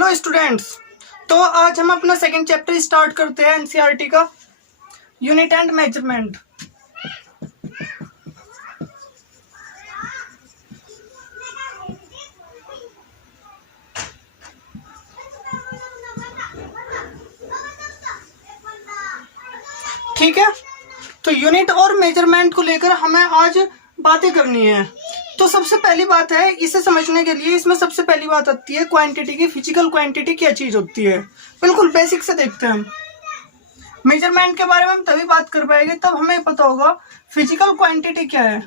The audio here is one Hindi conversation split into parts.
Hello students. तो आज हम अपना सेकंड चैप्टर स्टार्ट करते हैं एनसीईआरटी का, यूनिट एंड मेजरमेंट। ठीक है, तो यूनिट और मेजरमेंट को लेकर हमें आज बातें करनी है। तो सबसे पहली बात है, इसे समझने के लिए इसमें सबसे पहली बात आती है क्वांटिटी की। फिजिकल क्वांटिटी क्या चीज होती है, बिल्कुल बेसिक से देखते हैं हम। मेजरमेंट के बारे में हम तभी बात कर पाएंगे तब हमें पता होगा फिजिकल क्वांटिटी क्या है।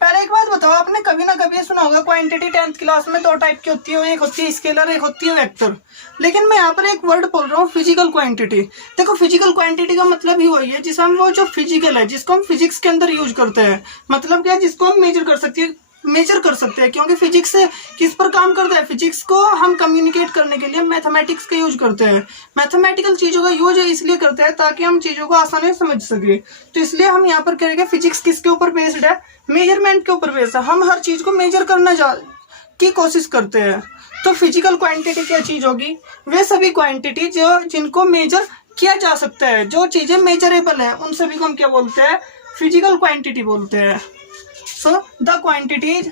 पहले एक बात बताओ, आपने कभी ना कभी सुना होगा क्वांटिटी 10th क्लास में दो टाइप की होती है, एक होती है स्केलर, एक होती है वेक्टर। लेकिन मैं यहाँ पर एक वर्ड बोल रहा हूँ फिजिकल क्वांटिटी। देखो, फिजिकल क्वांटिटी का मतलब ही वही है जिसे हम, वो जो फिजिकल है जिसको हम फिजिक्स के अंदर यूज करते हैं। मतलब क्या, जिसको हम मेजर कर सकते हैं क्योंकि फिजिक्स किस पर काम करता है, फिजिक्स को हम कम्युनिकेट करने के लिए मैथमेटिक्स का यूज करते हैं। मैथमेटिकल चीजों का यूज इसलिए करते हैं ताकि हम चीजों को आसानी से समझ सके। तो इसलिए हम यहाँ पर करेंगे, फिजिक्स किसके ऊपर बेस्ड है, मेजरमेंट के ऊपर बेस्ड है। हम हर चीज को मेजर करना की कोशिश करते हैं। तो फिजिकल क्वांटिटी क्या चीज होगी, वे सभी क्वांटिटी जिनको मेजर किया जा सकता है, जो चीजें मेजरेबल है, उन सभी को हम क्या बोलते हैं, फिजिकल क्वांटिटी बोलते हैं। So the quantities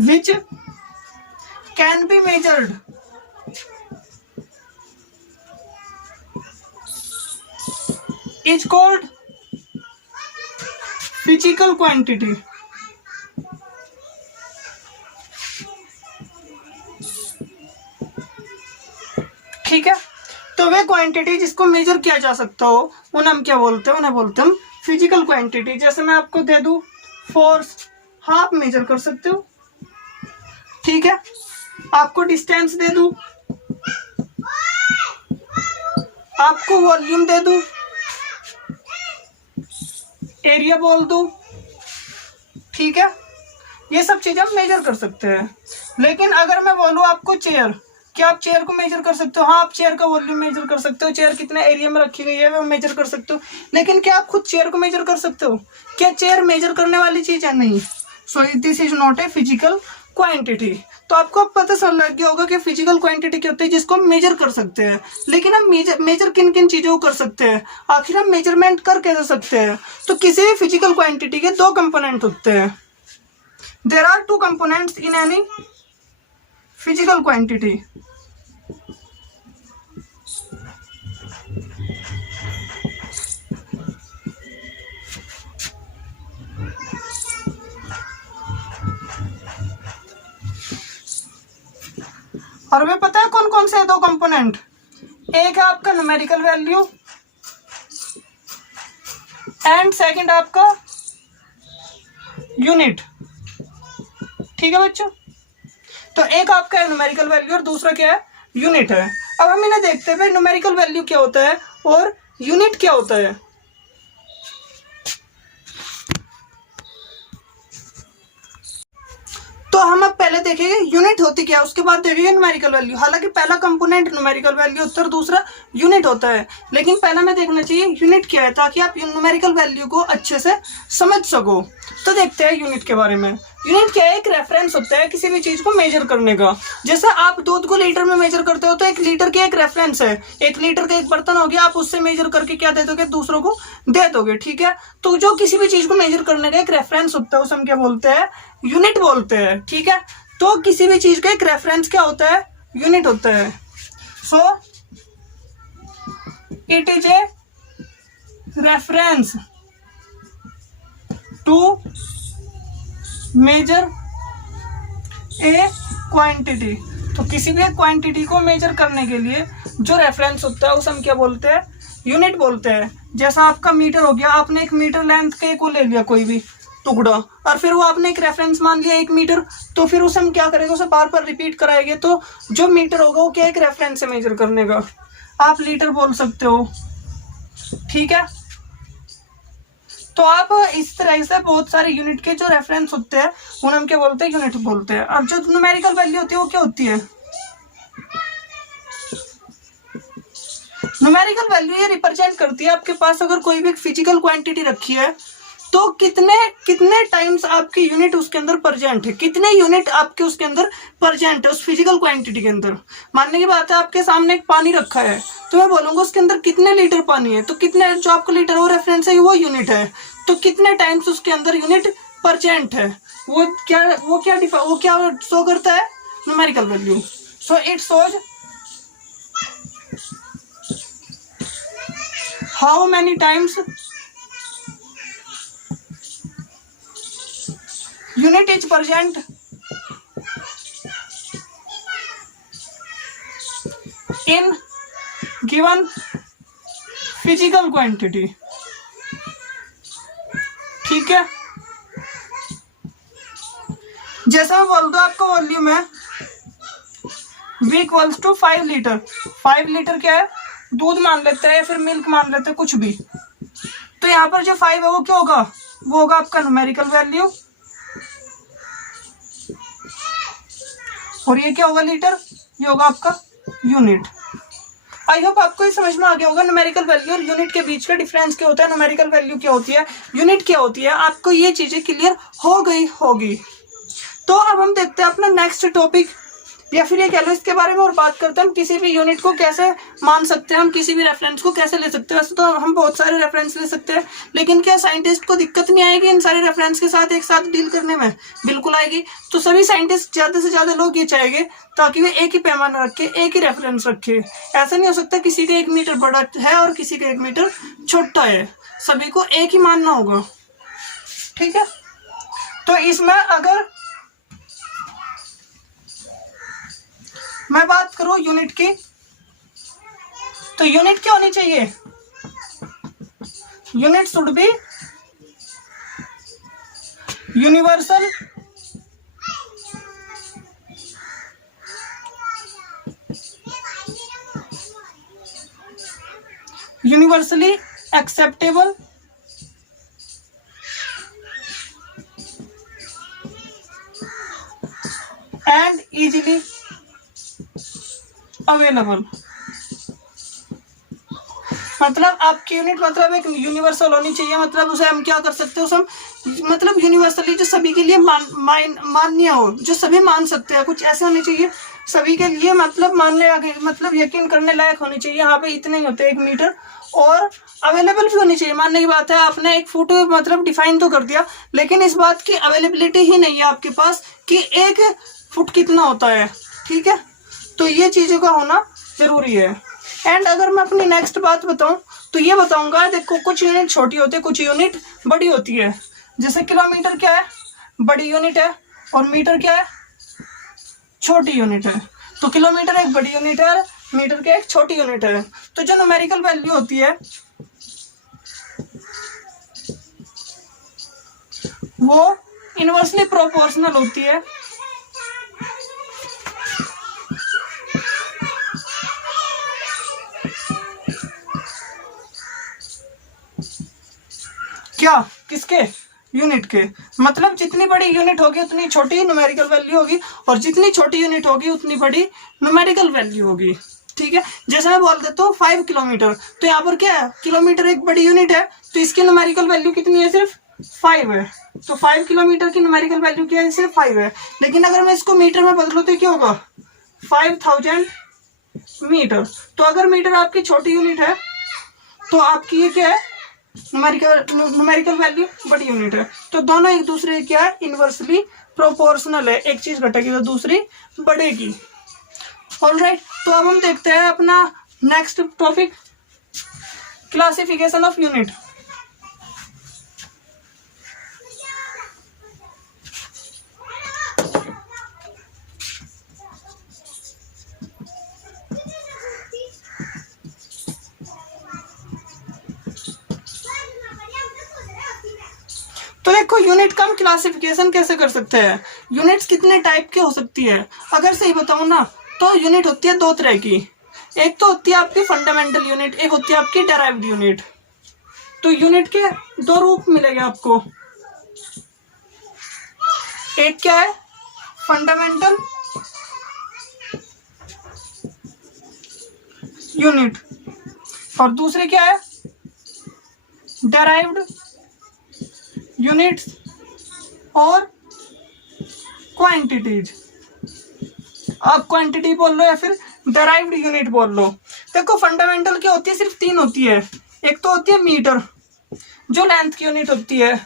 which can be measured is called physical quantity। ठीक है, तो वे क्वांटिटी जिसको मेजर किया जा सकता हो उन्हें हम क्या बोलते हैं, उन्हें बोलते हैं हम फिजिकल क्वांटिटी। जैसे मैं आपको दे दूं फोर्स, हाँ आप मेजर कर सकते हो। ठीक है, आपको डिस्टेंस दे दूं, आपको वॉल्यूम दे दूं, एरिया बोल दूं, ठीक है, ये सब चीजें हम मेजर कर सकते हैं। लेकिन अगर मैं बोलूं आपको चेयर, क्या आप चेयर को मेजर कर सकते हो? हाँ, आप चेयर का वॉल्यूम मेजर कर सकते हो, चेयर कितने एरिया में रखी गई है वो मेजर कर सकते हो। लेकिन क्या आप खुद चेयर को मेजर कर सकते हो? क्या चेयर मेजर करने वाली चीज है? नहीं। So this is not a physical quantity. तो आपको अब पता चल लग गया होगा कि फिजिकल क्वांटिटी क्या होती है, जिसको हम मेजर कर सकते हैं। लेकिन हम मेजर किन किन चीजों को कर सकते हैं, आखिर हम मेजरमेंट कर कैसे सकते हैं? तो किसी भी फिजिकल क्वांटिटी के दो कंपोनेंट होते हैं। There are two components in any physical quantity. और वे पता है कौन कौन से दो कंपोनेंट? एक है आपका न्यूमेरिकल वैल्यू एंड सेकंड आपका यूनिट। ठीक है बच्चों, तो एक आपका है न्यूमेरिकल वैल्यू और दूसरा क्या है, यूनिट है। अब हम इन्हें देखते हैं, न्यूमेरिकल वैल्यू क्या होता है और यूनिट क्या होता है। तो हम अब पहले देखेंगे यूनिट होती क्या है, उसके बाद देखेंगे न्यूमेरिकल वैल्यू। हालांकि पहला कंपोनेंट न्यूमेरिकल वैल्यू होता है और दूसरा यूनिट होता है, लेकिन पहला हमें देखना चाहिए यूनिट क्या है, ताकि आप न्यूमेरिकल वैल्यू को अच्छे से समझ सको। तो देखते हैं यूनिट के बारे में। यूनिट क्या है, एक रेफरेंस होता है किसी भी चीज को मेजर करने का। जैसे आप दूध को लीटर में मेजर करते हो तो एक लीटर की एक रेफरेंस है, एक लीटर का एक बर्तन हो गया, आप उससे मेजर करके क्या दे दोगे, दूसरों को दे दोगे। ठीक है, तो जो किसी भी चीज को मेजर करने का एक रेफरेंस होता है उसे हम क्या बोलते हैं, यूनिट बोलते हैं। ठीक है, तो किसी भी चीज का एक रेफरेंस क्या होता है, यूनिट होता है। So it is a reference to measure a quantity. तो किसी भी एक क्वांटिटी को मेजर करने के लिए जो रेफरेंस होता है उसे हम क्या बोलते हैं, यूनिट बोलते हैं। जैसा आपका मीटर हो गया, आपने एक मीटर लेंथ के को ले लिया कोई भी टुकड़ा, और फिर वो आपने एक रेफरेंस मान लिया 1 मीटर, तो फिर उसे हम क्या करेंगे, उसे बार बार रिपीट कराएंगे। तो जो मीटर होगा वो क्या, एक रेफरेंस से मेजर करने का, आप लीटर बोल सकते हो। ठीक है, तो आप इस तरह से बहुत सारे यूनिट के जो रेफरेंस होते हैं उन्हें हम क्या बोलते हैं, यूनिट बोलते हैं। अब जो न्यूमेरिकल वैल्यू होती है वो क्या होती है, न्यूमेरिकल वैल्यू ये रिप्रेजेंट करती है, आपके पास अगर कोई भी फिजिकल क्वांटिटी रखी है तो कितने कितने टाइम्स आपकी यूनिट उसके अंदर प्रेजेंट है, कितने यूनिट आपके उसके अंदर प्रेजेंट है उस फिजिकल क्वांटिटी के अंदर। मानने की बात है आपके सामने एक पानी रखा है, तो मैं बोलूंगा उसके अंदर कितने लीटर पानी है, तो कितने, जो आपका लीटर वो रेफरेंस है वो यूनिट है, तो कितने टाइम्स उसके अंदर यूनिट प्रेजेंट है, वो क्या शो करता है, numerical value. So it shows how many times unit is present in given physical quantity। ठीक है, जैसा मैं बोल दूं आपको वॉल्यूम है V equals to 5 litre. 5 litre क्या है, दूध मान लेते हैं या फिर मिल्क मान लेते हैं, कुछ भी। तो यहाँ पर जो 5 है वो क्या होगा, वो होगा आपका न्यूमेरिकल वैल्यू, और ये क्या होगा लीटर, ये होगा आपका यूनिट। आई होप आपको ये समझ में आ गया होगा न्यूमेरिकल वैल्यू और यूनिट के बीच का डिफरेंस क्या होता है, न्यूमेरिकल वैल्यू क्या होती है, यूनिट क्या होती है, आपको ये चीजें क्लियर हो गई होगी। तो अब हम देखते हैं अपना नेक्स्ट टॉपिक, या फिर ये कह लो इसके बारे में और बात करते हैं हम किसी भी यूनिट को कैसे मान सकते हैं, हम किसी भी रेफरेंस को कैसे ले सकते हैं। वैसे तो हम बहुत सारे रेफरेंस ले सकते हैं, लेकिन क्या साइंटिस्ट को दिक्कत नहीं आएगी इन सारे रेफरेंस के साथ एक साथ डील करने में, बिल्कुल आएगी। तो सभी साइंटिस्ट, ज्यादा से ज्यादा लोग ये चाहेंगे ताकि वे एक ही पैमाना रखे, एक ही रेफरेंस रखे। ऐसा नहीं हो सकता किसी का 1 मीटर बड़ा है और किसी का 1 मीटर छोटा है, सभी को एक ही मानना होगा। ठीक है, तो इसमें अगर मैं बात करूं यूनिट की, तो यूनिट क्या होनी चाहिए, unit should be universal universally acceptable and easily available. मतलब आपकी यूनिट मतलब एक यूनिवर्सल होनी चाहिए, मतलब उसे हम क्या कर सकते हैं, उसे हम मतलब यूनिवर्सली जो सभी के लिए मान्य हो, जो सभी मान सकते हैं, कुछ ऐसे होने चाहिए सभी के लिए, मतलब मानने लगे, मतलब यकीन करने लायक होनी चाहिए। यहाँ पे इतने ही होते 1 मीटर, और अवेलेबल भी होनी चाहिए। मानने की बात है आपने 1 फुट मतलब डिफाइन तो कर दिया, लेकिन इस बात की अवेलेबिलिटी ही नहीं है आपके पास कि 1 फुट कितना होता है। ठीक है, तो ये चीजों का होना जरूरी है। एंड अगर मैं अपनी नेक्स्ट बात बताऊं तो ये बताऊंगा, देखो कुछ यूनिट छोटी होती है, कुछ यूनिट बड़ी होती है। जैसे किलोमीटर क्या है, बड़ी यूनिट है, और मीटर क्या है, छोटी यूनिट है। तो किलोमीटर एक बड़ी यूनिट है, मीटर क्या एक छोटी यूनिट है। तो जो न्यूमेरिकल वैल्यू होती है वो इनवर्सली प्रोपोर्शनल होती है क्या, किसके, यूनिट के। मतलब जितनी बड़ी यूनिट होगी उतनी छोटी न्यूमेरिकल वैल्यू होगी, और जितनी छोटी यूनिट होगी उतनी बड़ी न्यूमेरिकल वैल्यू होगी। ठीक है, जैसे मैं बोल देता हूँ 5 किलोमीटर, तो यहाँ पर क्या है, किलोमीटर एक बड़ी यूनिट है, तो इसकी न्यूमेरिकल वैल्यू कितनी है, सिर्फ 5 है। तो 5 किलोमीटर की न्यूमेरिकल वैल्यू क्या है, सिर्फ 5 है। लेकिन अगर मैं इसको मीटर में बदलूँ तो क्या होगा, 5000 मीटर। तो अगर मीटर आपकी छोटी यूनिट है तो आपकी ये क्या है, न्यूमेरिकल वैल्यू बड़ी यूनिट है। तो दोनों एक दूसरे क्या है, इनवर्सली प्रोपोर्शनल है, एक चीज घटेगी तो दूसरी बढ़ेगी। ऑलराइट, तो अब हम देखते हैं अपना next topic, classification of unit. तो देखो यूनिट का हम क्लासिफिकेशन कैसे कर सकते हैं, यूनिट्स कितने टाइप की हो सकती है। अगर सही बताऊं ना तो यूनिट होती है 2 तरह की, एक तो होती है आपकी फंडामेंटल यूनिट, एक होती है आपकी डेराइव्ड यूनिट। तो यूनिट के 2 रूप मिलेंगे आपको, एक क्या है फंडामेंटल यूनिट, और दूसरी क्या है डेराइव्ड यूनिट्स और क्वांटिटीज। आप क्वांटिटी बोल लो या फिर डेराइव्ड यूनिट बोल लो। देखो फंडामेंटल क्या होती है, सिर्फ 3 होती है। एक तो होती है मीटर जो लेंथ की यूनिट होती है,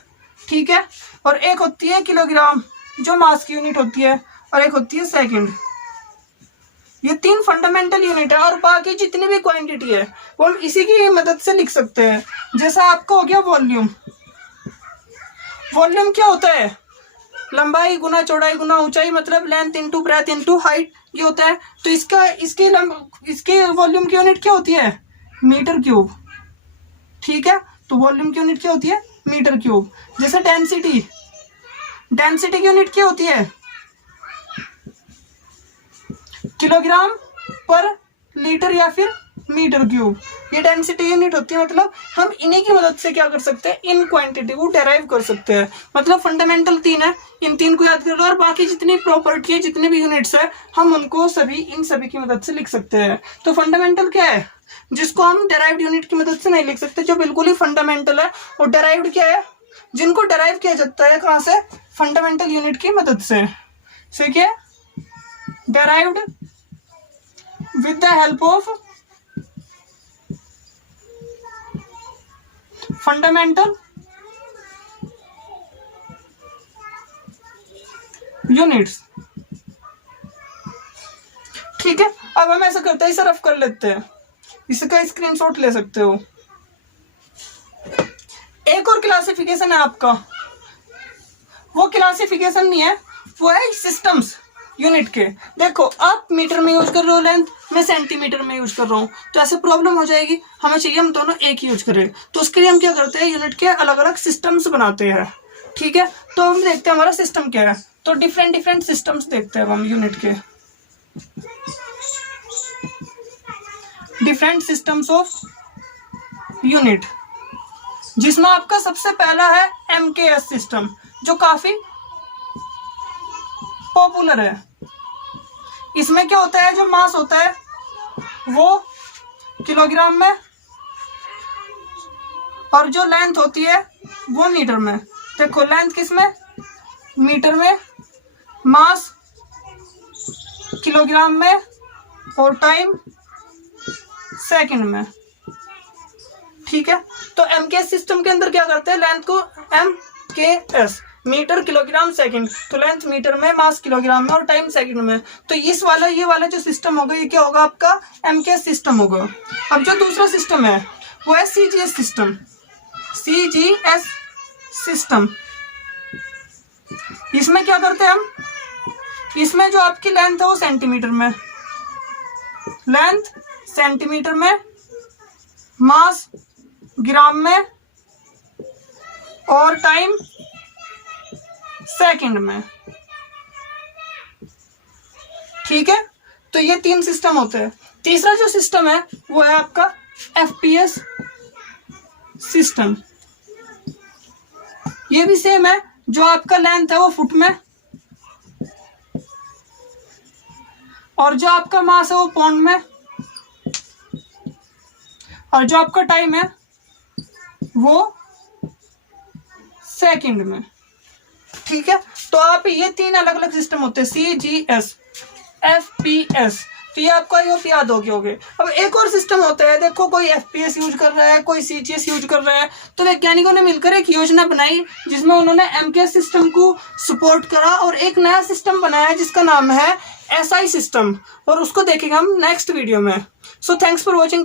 ठीक है, और एक होती है किलोग्राम जो मास की यूनिट होती है, और एक होती है सेकंड। ये 3 फंडामेंटल यूनिट है, और बाकी जितनी भी क्वांटिटी है वो हम इसी की मदद से लिख सकते हैं। जैसा आपका हो गया वॉल्यूम। वॉल्यूम क्या होता है, लंबाई गुना चौड़ाई गुना ऊंचाई, मतलब length into breadth into height, ये होता है। तो इसके वॉल्यूम की यूनिट क्या होती है, मीटर क्यूब, ठीक है। तो वॉल्यूम की यूनिट क्या होती है, मीटर क्यूब। जैसे डेंसिटी, डेंसिटी की यूनिट क्या होती है, किलोग्राम पर लीटर या फिर मीटर क्यूब, ये डेंसिटी यूनिट होती है। मतलब हम इन्हीं की मदद से क्या कर सकते हैं, इन क्वांटिटी को डेराइव कर सकते हैं। मतलब फंडामेंटल 3 है, इन 3 को याद कर लो, और बाकी जितनी प्रॉपर्टी है, जितने भी यूनिट्स है, हम उनको इन सभी की मदद से लिख सकते हैं। तो फंडामेंटल क्या है, जिसको हम डेराइव्ड यूनिट की मदद से नहीं लिख सकते, जो बिल्कुल ही फंडामेंटल है। और डेराइव्ड क्या है, जिनको डेराइव किया जाता है कहाँ से, फंडामेंटल यूनिट की मदद से। ठीक है, derived with the help of fundamental units, ठीक है। अब हम ऐसा करते हैं, इसे रफ कर लेते हैं, इसका स्क्रीनशॉट ले सकते हो। एक और क्लासिफिकेशन है आपका, वो क्लासिफिकेशन नहीं है, वो है सिस्टम्स यूनिट के। देखो आप मीटर में यूज कर रहे हो लेंथ, मैं सेंटीमीटर में यूज कर रहा हूँ, तो ऐसे प्रॉब्लम हो जाएगी। हमें चाहिए हम दोनों एक ही यूज करें, तो उसके लिए हम क्या करते हैं, यूनिट के अलग अलग सिस्टम्स बनाते हैं, ठीक है। तो हम देखते हैं हमारा सिस्टम क्या है, तो डिफरेंट सिस्टम्स देखते हैं हम यूनिट के, डिफरेंट सिस्टम्स ऑफ यूनिट, जिसमें आपका सबसे पहला है MKS सिस्टम, जो काफी पॉपुलर है। इसमें क्या होता है, जो मास होता है वो किलोग्राम में, और जो लेंथ होती है वो मीटर में। देखो लेंथ किसमें, मीटर में, मास किलोग्राम में, और टाइम सेकंड में, ठीक है। तो MKS सिस्टम के अंदर क्या करते हैं, लेंथ को MKS, मीटर किलोग्राम सेकंड, तो लेंथ मीटर में, मास किलोग्राम में, और टाइम सेकंड में। तो ये वाला जो सिस्टम होगा, ये क्या होगा, आपका MKS सिस्टम होगा। अब जो दूसरा सिस्टम है वो है CGS सिस्टम, CGS सिस्टम। इसमें क्या करते हैं हम, इसमें जो आपकी लेंथ है वो सेंटीमीटर में, लेंथ सेंटीमीटर में, मास ग्राम में, और टाइम सेकंड में, ठीक है। तो ये 3 सिस्टम होते हैं। तीसरा जो सिस्टम है वो है आपका FPS सिस्टम। ये भी सेम है, जो आपका लेंथ है वो फुट में, और जो आपका मास है वो पाउंड में, और जो आपका टाइम है वो सेकंड में, ठीक है। तो आप ये 3 अलग अलग सिस्टम होते हैं, CGS, FPS। तो ये आपका याद हो गए होंगे। अब एक और सिस्टम होता है, देखो कोई FPS यूज कर रहा है, कोई CGS यूज कर रहा है। तो वैज्ञानिकों ने मिलकर एक योजना बनाई, जिसमें उन्होंने MKS सिस्टम को सपोर्ट करा, और एक नया सिस्टम बनाया जिसका नाम है SI सिस्टम, और उसको देखेंगे हम नेक्स्ट वीडियो में। So thanks for watching.